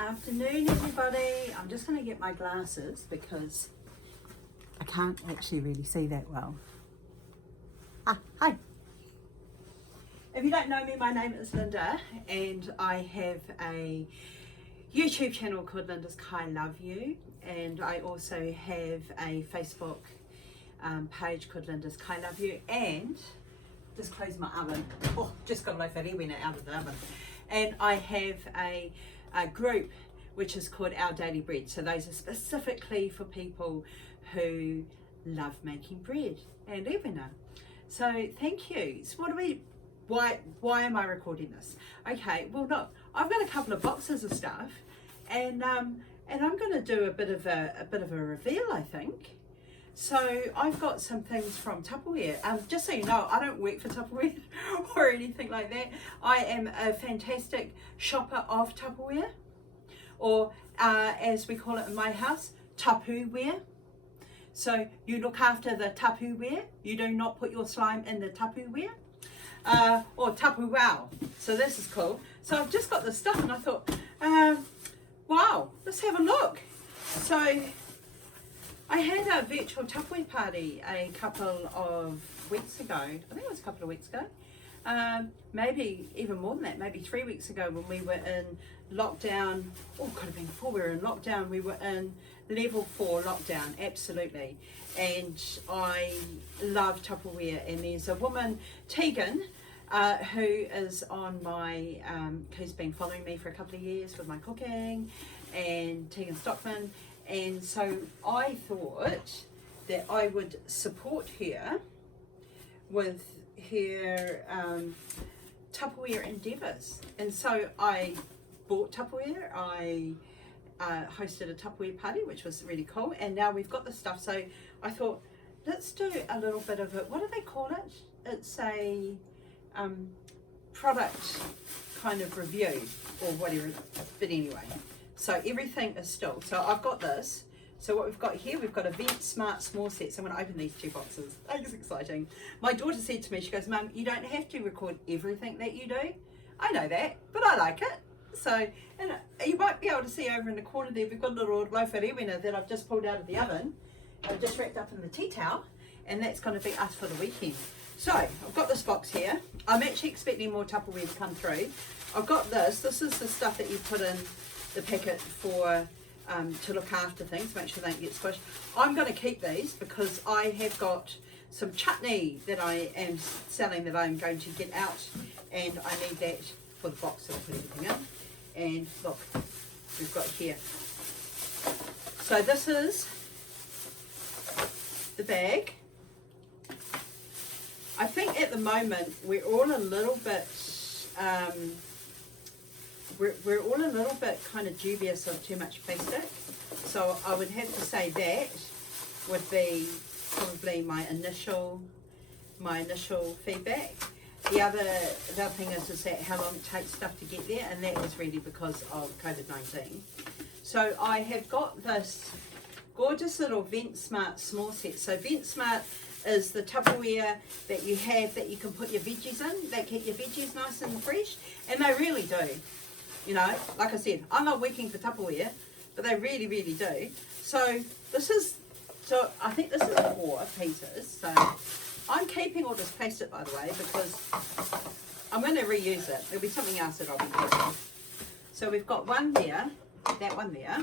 afternoon, everybody. I'm just going to get my glasses because I can't actually really see that well. Hi. If you don't know me, my name is Lynda and I have a YouTube channel called Lynda's I Love You, and I also have a Facebook page called Lynda's I Love You, and just close my oven. Oh, just got a loaf of rewena out of the oven. And I have a group which is called Our Daily Bread. So those are specifically for people who love making bread and rewena. So thank you. So why am I recording this? Okay, well look, I've got a couple of boxes of stuff, and I'm going to do a bit of a reveal, I think. So I've got some things from Tupperware. Just so you know, I don't work for Tupperware or anything like that. I am a fantastic shopper of Tupperware, or as we call it in my house, Tupperware. So you look after the Tupperware. You do not put your slime in the Tupperware. Or TupperWow. So this is cool. So I've just got this stuff and I thought, wow, let's have a look. So I had a virtual Tupperware party a couple of weeks ago. I think it was a couple of weeks ago. Maybe even more than that, maybe 3 weeks ago, when we were in lockdown. Oh, could have been before we were in lockdown. We were in level 4 lockdown, absolutely. And I love Tupperware. And there's a woman, Tegan, who is on my, who's been following me for a couple of years with my cooking, and Tegan Stockman. And so I thought that I would support her with her Tupperware endeavours. And so I bought Tupperware. I hosted a Tupperware party, which was really cool. And now we've got the stuff. So I thought, let's do a little bit of it. What do they call it? It's a product kind of review or whatever. But anyway. So everything is still. So I've got this. So what we've got here, we've got a Vent Smart Small Set. So I'm going to open these 2 boxes. That's exciting. My daughter said to me, she goes, Mum, you don't have to record everything that you do. I know that, but I like it. So, and you might be able to see over in the corner there, we've got a little loaf of rewena that I've just pulled out of the oven. I've just wrapped up in the tea towel, and that's going to be us for the weekend. So I've got this box here. I'm actually expecting more Tupperware to come through. I've got this. This is the stuff that you put in the packet for to look after things, make sure they don't get squished. I'm going to keep these because I have got some chutney that I am selling that I'm going to get out, and I need that for the box that I put everything in. And look, we've got here. So this is the bag. I think at the moment we're all a little bit we're all a little bit kind of dubious of too much plastic. So I would have to say that would be probably my initial feedback. The other thing is that how long it takes stuff to get there, and that is really because of COVID-19. So I have got this gorgeous little Vent Smart Small Set. So Vent Smart is the Tupperware that you have that you can put your veggies in. They keep your veggies nice and fresh, and they really do. You know, like I said, I'm not working for Tupperware, but they really, really do. So this is, so I think this is 4 pieces. So I'm keeping all this plastic, by the way, because I'm going to reuse it. There'll be something else that I'll be using. So we've got one there, that one there,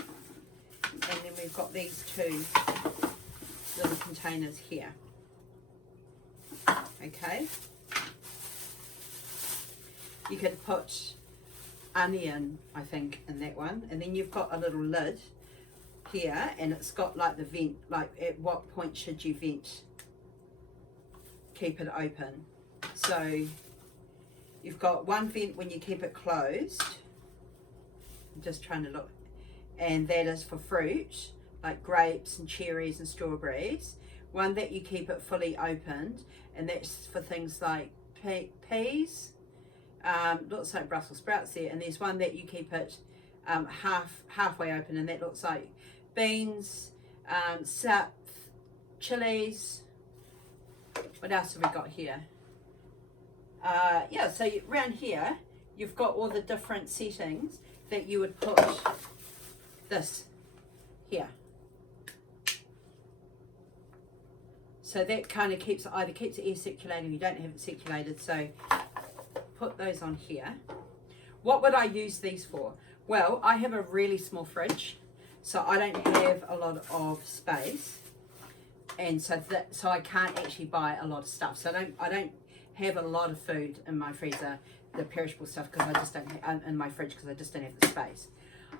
and then we've got these 2 little containers here. Okay. You could put onion, I think, in that one, and then you've got a little lid here, and it's got like the vent, like at what point should you vent, keep it open. So you've got one vent when you keep it closed. I'm just trying to look, and that is for fruit like grapes and cherries and strawberries. One that you keep it fully opened, and that's for things like peas, looks like Brussels sprouts there, and there's one that you keep it halfway open, and that looks like beans, sap, chilies. What else have we got here? Yeah, so around here you've got all the different settings, that you would put this here. So that kind of either keeps the air circulating, you don't have it circulated, so put those on here. What would I use these for? Well, I have a really small fridge, so I don't have a lot of space, and so I can't actually buy a lot of stuff. So I don't have a lot of food in my freezer, the perishable stuff, because I just don't have, in my fridge, because I just don't have the space.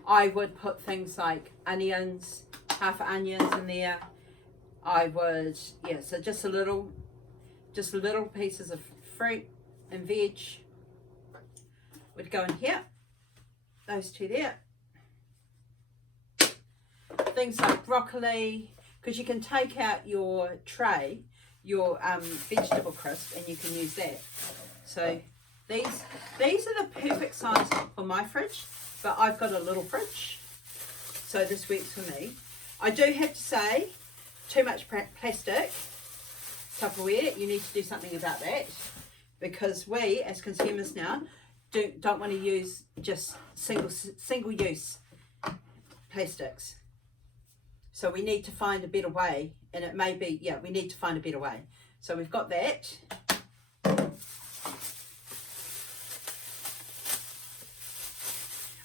I would put things like onions, half onions in there. I would, yeah, so just little pieces of fruit and veg would go in here. Those two there. Things like broccoli, because you can take out your tray, your vegetable crisp, and you can use that. So these are the perfect size for my fridge, but I've got a little fridge, so this works for me. I do have to say, too much plastic Tupperware, you need to do something about that, because we as consumers now don't want to use just single use plastics. So we need to find a better way, and it may be, yeah, we need to find a better way. So we've got that.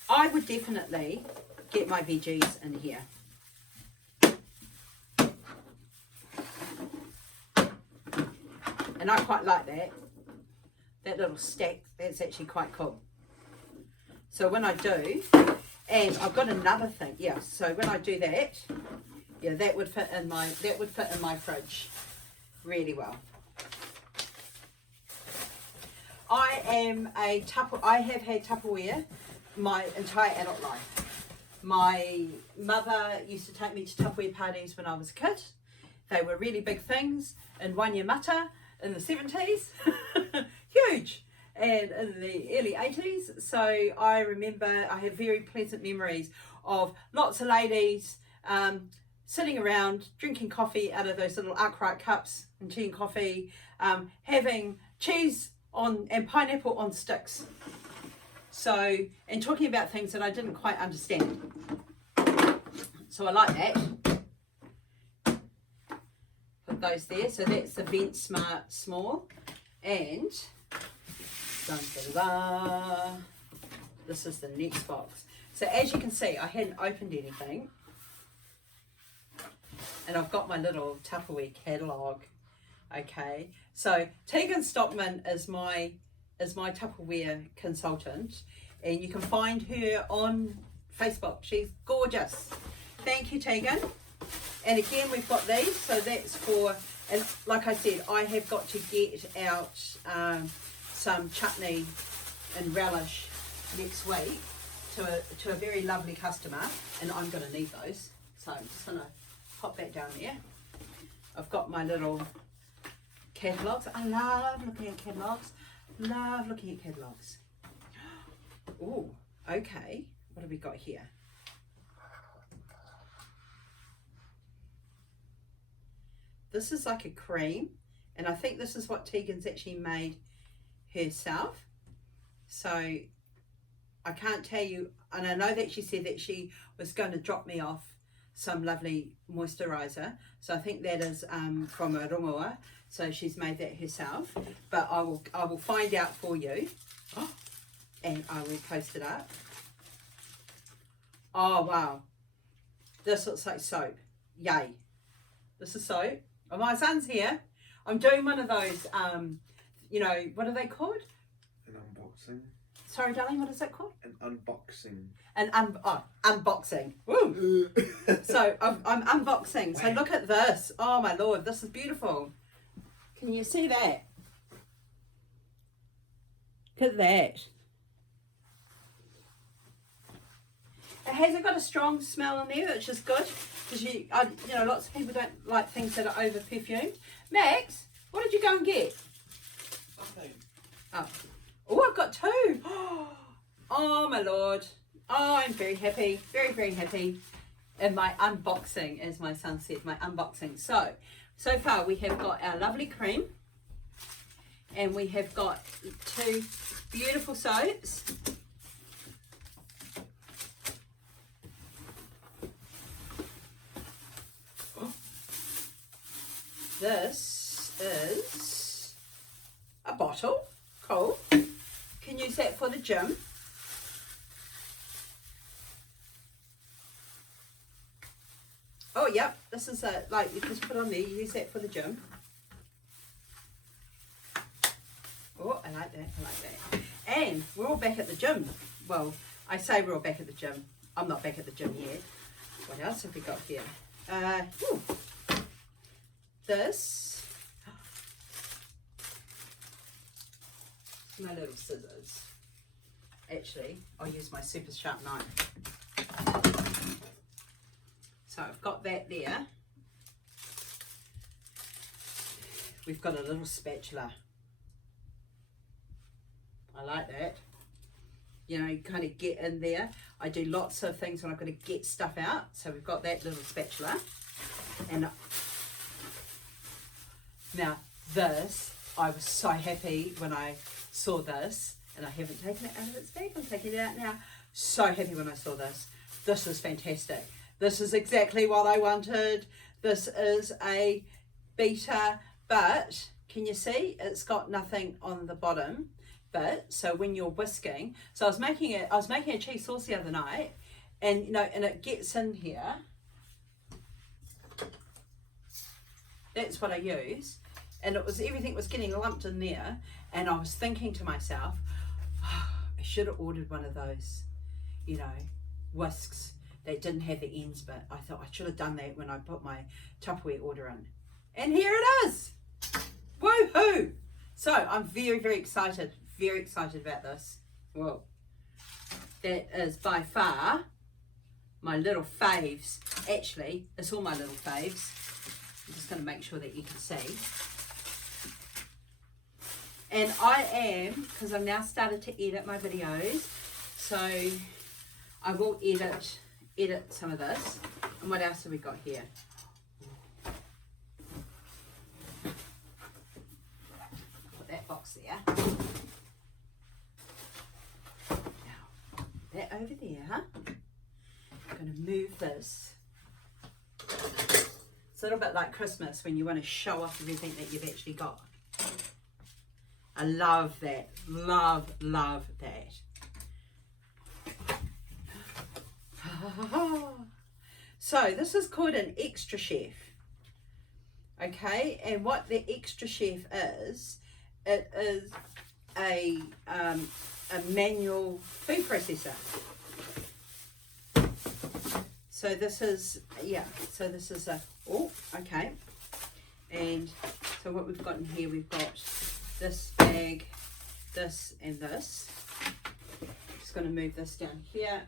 I would definitely get my veggies in here. And I quite like that little stack. That's actually quite cool. So when I do, and I've got another thing, yeah, so when I do that, yeah, that would fit in my fridge really well. I have had Tupperware my entire adult life. My mother used to take me to Tupperware parties when I was a kid. They were really big things in Wainyamata in the 70s, huge, and in the early 80s. So I remember, I have very pleasant memories of lots of ladies sitting around drinking coffee out of those little upright cups and tea and coffee, having cheese on and pineapple on sticks. So, and talking about things that I didn't quite understand. So I like that. Put those there. So that's the Vent Smart Small. And this is the next box. So as you can see, I hadn't opened anything. And I've got my little Tupperware catalogue. Okay. So Tegan Stockman is my Tupperware consultant, and you can find her on Facebook. She's gorgeous. Thank you, Tegan. And again, we've got these, so that's for, and like I said, I have got to get out some chutney and relish next week to a very lovely customer, and I'm going to need those, so I'm just going to pop that down there. I've got my little catalogues. I love looking at catalogues. Love looking at catalogues. Oh, okay. What have we got here? This is like a cream, and I think this is what Tegan's actually made herself. So I can't tell you, and I know that she said that she was going to drop me off some lovely moisturizer. So I think that is from a rongoa. So she's made that herself, but I will find out for you, and I will post it up. Oh wow, this looks like soap. Yay! This is soap. Oh, my son's here. I'm doing one of those. You know, what are they called? An unboxing. Sorry, darling. What is that called? An unboxing. Unboxing. Woo! So I'm unboxing. So look at this. Oh my lord, this is beautiful. Can you see that? Look at that. It hasn't got a strong smell in there, which is good, because you know, lots of people don't like things that are over perfumed. Max, what did you go and get? Nothing. Oh, I've got two. Oh my lord. Oh, I'm very happy, very, very happy. And my unboxing, as my son said, my unboxing. So far we have got our lovely cream, and we have got two beautiful soaps. this is a bottle. Cool. Can use that for the gym. Oh, yep. This is a, like, you just put on there, you use that for the gym. Oh, I like that, I like that. And we're all back at the gym. Well, I say we're all back at the gym. I'm not back at the gym yet. What else have we got here? This. My little scissors. Actually, I'll use my super sharp knife. So I've got that there. We've got a little spatula. I like that. You know, you kind of get in there. I do lots of things when I've got to get stuff out. So we've got that little spatula. And now this, I was so happy when I saw this. And I haven't taken it out of its bag. I'm taking it out now. So happy when I saw this. This is fantastic. This is exactly what I wanted. This is a beater, but can you see? It's got nothing on the bottom. But so when you're whisking, so I was making a cheese sauce the other night, and you know, and it gets in here. That's what I use, and it was, everything was getting lumped in there, and I was thinking to myself, oh, I should have ordered one of those, you know, whisks that didn't have the ends, but I thought I should have done that when I put my Tupperware order in, and here it is. Woohoo! So I'm very, very excited about this. Whoa. That is by far my little faves. Actually, it's all my little faves. I'm just going to make sure that you can see. And I am, because I've now started to edit my videos, so I will edit some of this. And what else have we got here? Put that box there. That over there. I'm going to move this. It's a little bit like Christmas when you want to show off everything that you've actually got. I love that. Love that. So this is called an extra chef. Okay, and what the extra chef is, it is a manual food processor. So this is, yeah, so this is a, oh, okay. And so what we've got in here, we've got this bag, this and this. Just going to move this down here.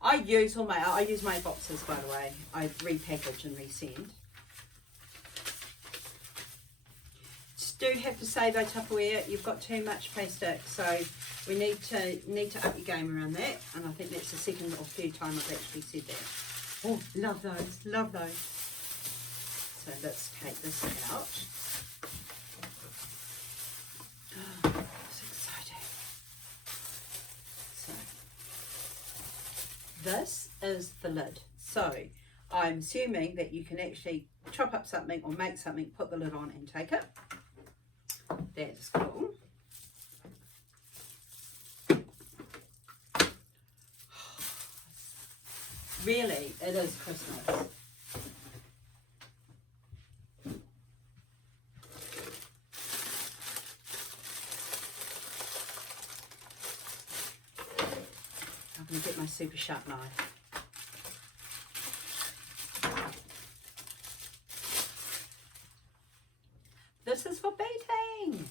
I use my boxes, by the way. I repackage and resend. Do have to say though, Tupperware, you've got too much plastic, so we need to up your game around that, and I think that's the second or third time I've actually said that. Oh, love those. So let's take this out. Oh, that's exciting. So this is the lid. So I'm assuming that you can actually chop up something or make something, put the lid on and take it. That is cool. Really, it is Christmas. I'm going to get my super sharp knife. This is for beating.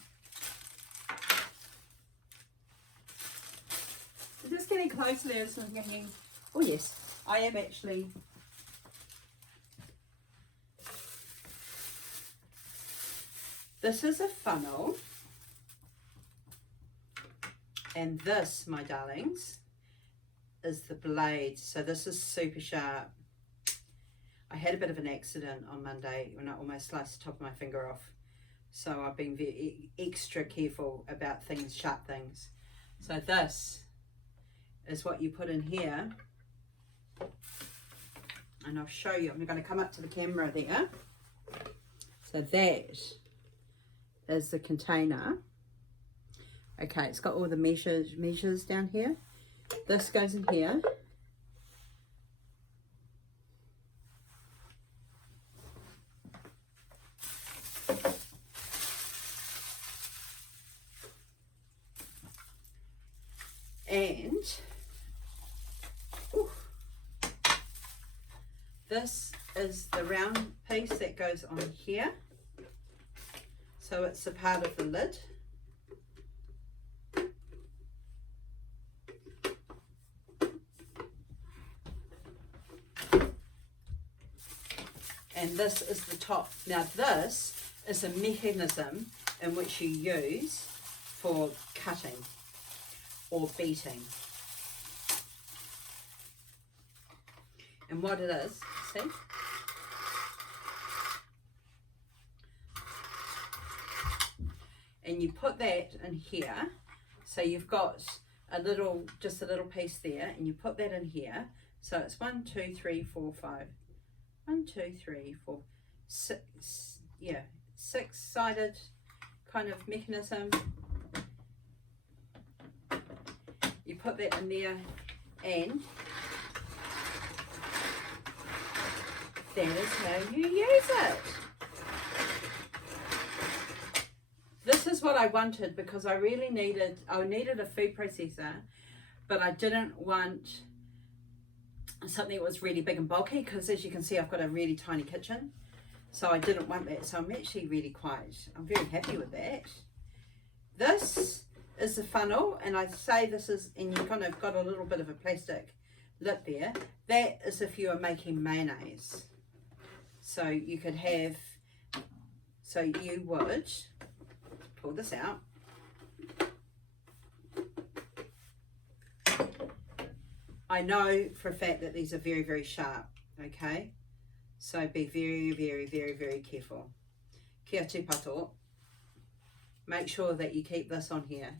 Is this getting close there? So I'm getting, oh yes, I am actually. This is a funnel. And this, my darlings, is the blade. So this is super sharp. I had a bit of an accident on Monday when I almost sliced the top of my finger off. So I've been very extra careful about things, sharp things. So this is what you put in here. And I'll show you. I'm going to come up to the camera there. So that is the container. Okay, it's got all the measures down here. This goes in here. And this is the round piece that goes on here. So it's a part of the lid. And this is the top. Now this is a mechanism in which you use for cutting or beating. And what it is, see? And you put that in here. So you've got just a little piece there, and you put that in here. So it's 1, 2, 3, 4, 5. 1, 2, 3, 4, 6. Yeah, 6-sided kind of mechanism. You put that in there, and that is how you use it. This is what I wanted because I really needed a food processor, but I didn't want something that was really big and bulky, because as you can see I've got a really tiny kitchen, so I didn't want that. So I'm actually I'm very happy with that. This is the funnel, and I say this is, and you kind of got a little bit of a plastic lid there. That is if you are making mayonnaise. So you could have, so you would pull this out. I know for a fact that these are very, very sharp, okay? So be very, very, very, very careful. Kia tūpato. Make sure that you keep this on here.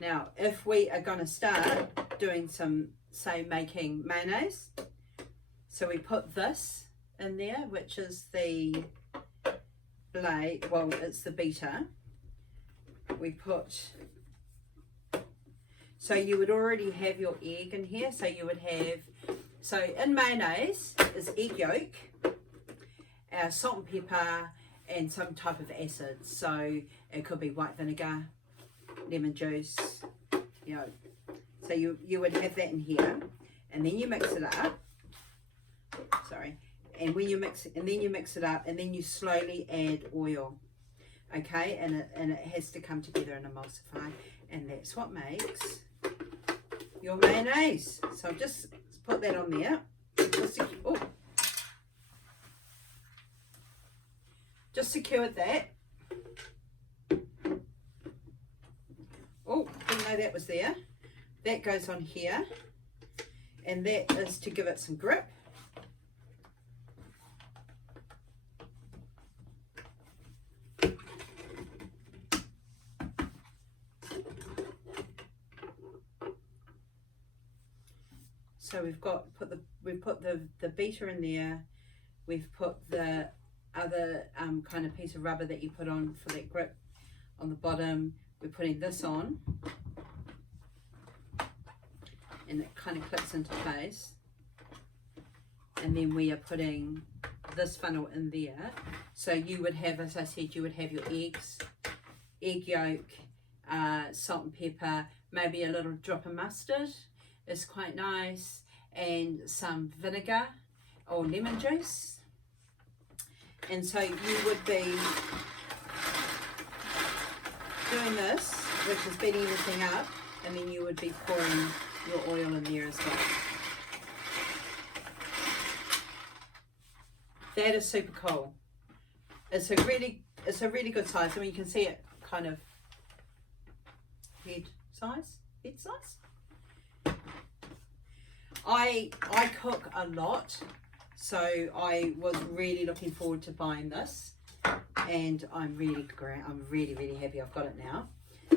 Now, if we are going to start doing some, say, making mayonnaise, so we put this in there, which is the blade, well, it's the beater. We put, so you would already have your egg in here, so you would have, so in mayonnaise is egg yolk, salt and pepper, and some type of acid. So it could be white vinegar, lemon juice, you know. So you would have that in here, and then you mix it up. Sorry. And when you mix it, and then you mix it up, and then you slowly add oil. Okay, and it has to come together and emulsify, and that's what makes your mayonnaise. So just put that on there. Just secured that. Oh, didn't know that was there. That goes on here, and that is to give it some grip. So we've put the beater in there. We've put the other kind of piece of rubber that you put on for that grip on the bottom. We're putting this on, and it kind of clips into place. And then we are putting this funnel in there. So you would have, as I said, you would have your eggs, egg yolk, salt and pepper, maybe a little drop of mustard is quite nice, and some vinegar or lemon juice. And so you would be doing this, which is beating everything up, and then you would be pouring your oil in there as well. That is super cool. It's a really good size. I mean, you can see it kind of head size. I cook a lot, so I was really looking forward to buying this, and I'm really happy I've got it now.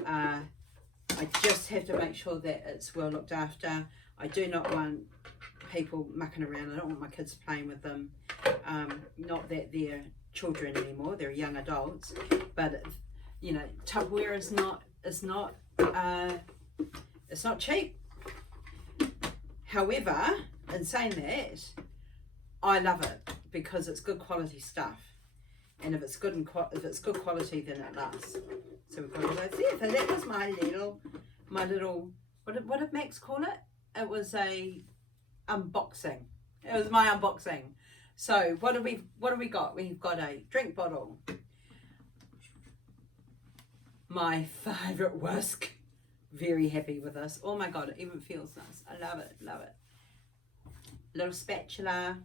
I just have to make sure that it's well looked after. I do not want people mucking around. I don't want my kids playing with them. Not that they're children anymore, they're young adults, but you know, Tupperware is not cheap. However, in saying that, I love it because it's good quality stuff, and if it's good quality, then it lasts. So we've got all those there. So that was my little what did Max call it? It was a unboxing. It was my unboxing. So what do we got? We've got a drink bottle. My favourite whisk. Very happy with this. Oh my god, it even feels nice. I love it, love it. Little spatula.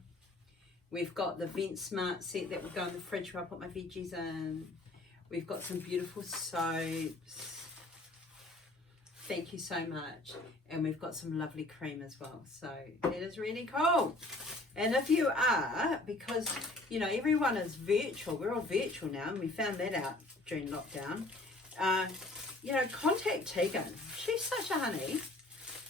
We've got the Vent Smart set that will go in the fridge where I put my veggies in. We've got some beautiful soaps. Thank you so much. And we've got some lovely cream as well. So it is really cool. And if you are, because, you know, everyone is virtual. We're all virtual now, and we found that out during lockdown. You know, contact Tegan. She's such a honey,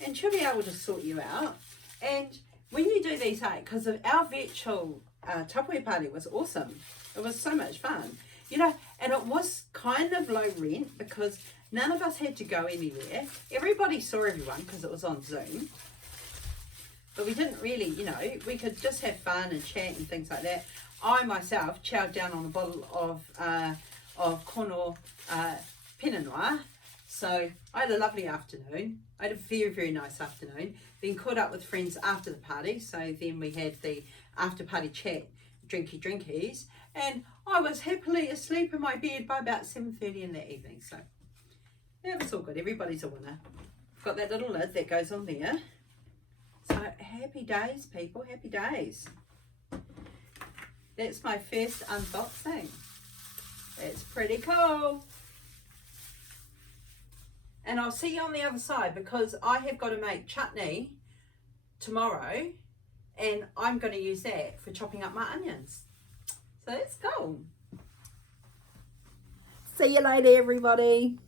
and she'll be able to sort you out. And when you do these, because our virtual Tupperware party was awesome. It was so much fun. You know, and it was kind of low rent because none of us had to go anywhere. Everybody saw everyone because it was on Zoom. But we didn't really, you know, we could just have fun and chat and things like that. I myself chowed down on a bottle of Cornwall Pinot Noir. So I had a lovely afternoon. I had a very, very nice afternoon. Then caught up with friends after the party. So then we had the after party chat, drinkies. And I was happily asleep in my bed by about 7:30 in the evening. So yeah, it was all good. Everybody's a winner. Got that little lid that goes on there. So happy days, people, happy days. That's my first unboxing. It's pretty cool. And I'll see you on the other side because I have got to make chutney tomorrow, and I'm going to use that for chopping up my onions. So let's go. See you later, everybody.